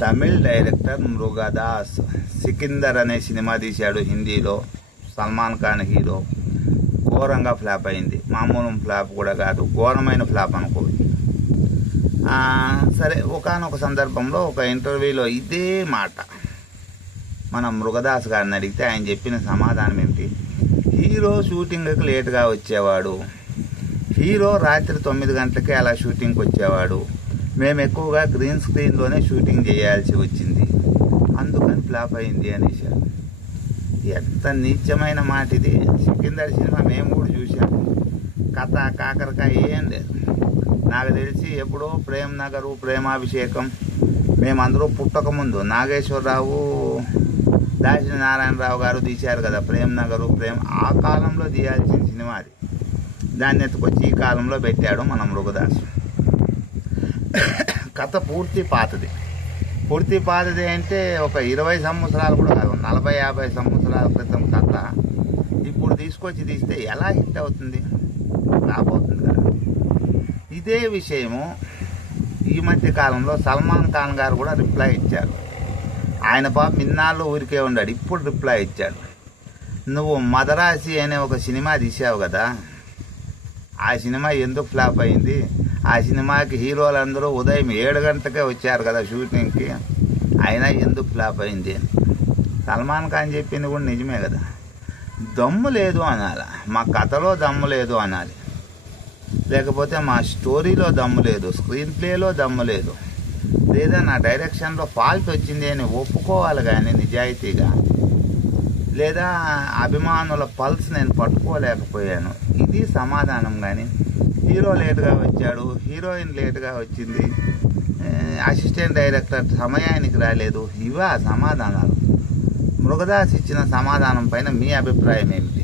Tamil director మృగదాస్ Sikandar అనే cinema తీశాడు హిందీలో. సల్మాన్ ఖాన్ హీరో. ఘోరంగా ఫ్లాప్ అయింది. మామూలు ఫ్లాప్ కూడా కాదు. ఘోరమైన ఫ్లాప్ అనుకోవచ్చు సరే ఒకనొక సందర్భంలో ఒక ఇంటర్వ్యూలో ఇదే మాట. మన మృగదాస్ గారిని అడిగితే ఆయన చెప్పిన సమాధానం ఏమిటి? హీరో షూటింగ్కి లేట్గా వచ్చేవాడు. హీరో రాత్రి తొమ్మిది గంటలకే అలా షూటింగ్కి వచ్చేవాడు. మేము ఎక్కువగా గ్రీన్ స్క్రీన్లోనే షూటింగ్ చేయాల్సి వచ్చింది. అందుకని ఫ్లాప్ అయింది అనేసారు ఎంత నీచమైన మాట ఇది. సికిందర్ సినిమా మేము కూడా చూసాము కథ కాకరకాయ ఏం లేదు. నాకు తెలిసి ఎప్పుడో ప్రేమ్ నగరు ప్రేమాభిషేకం మేమందరూ పుట్టకముందు నాగేశ్వరరావు దాసిన నారాయణరావు గారు తీశారు కదా ప్రేమ్ నగరు ప్రేమ్. ఆ కాలంలో తీయాల్సిన సినిమా అది. దాన్ని ఎత్తుకొచ్చి ఈ కాలంలో పెట్టాడు మన మృగదాసు. కథ పూర్తి పాతది. పూర్తి పాతది అంటే ఒక ఇరవై సంవత్సరాలు కూడా కాదు నలభై యాభై సంవత్సరాల క్రితం కథ ఇప్పుడు తీసుకొచ్చి తీస్తే ఎలా హిట్ అవుతుంది? రాబోతుంది కదా. ఇదే విషయము ఈ మధ్య కాలంలో సల్మాన్ ఖాన్ గారు కూడా రిప్లై ఇచ్చారు. ఆయన పాప ఇన్నాళ్ళు ఊరికే ఉన్నాడు ఇప్పుడు రిప్లై ఇచ్చాడు. నువ్వు మదరాసి అనే ఒక సినిమా తీసావు కదా ఆ సినిమా ఎందుకు ఫ్లాప్ అయింది? ఆ సినిమాకి హీరోలందరూ ఉదయం ఏడు గంటకే వచ్చారు కదా షూటింగ్కి. అయినా ఎందుకు ఫ్లాప్ అయింది? అని సల్మాన్ ఖాన్ చెప్పింది కూడా నిజమే కదా. దమ్ము లేదు అనాలి. మా కథలో దమ్ము లేదు అనాలి. లేకపోతే మా స్టోరీలో దమ్ము లేదు స్క్రీన్ ప్లేలో దమ్ము లేదు. లేదా నా డైరెక్షన్లో ఫాల్ట్ వచ్చింది అని ఒప్పుకోవాలి కానీ నిజాయితీగా. లేదా అభిమానుల పల్స్ నేను పట్టుకోలేకపోయాను. ఇది సమాధానం కానీ హీరో లేటుగా వచ్చాడు. హీరోయిన్ లేటుగా వచ్చింది. అసిస్టెంట్ డైరెక్టర్ సమయానికి రాలేదు. ఇవా సమాధానాలు. మృగదాస్ ఇచ్చిన సమాధానం పైన మీ అభిప్రాయం ఏమిటి?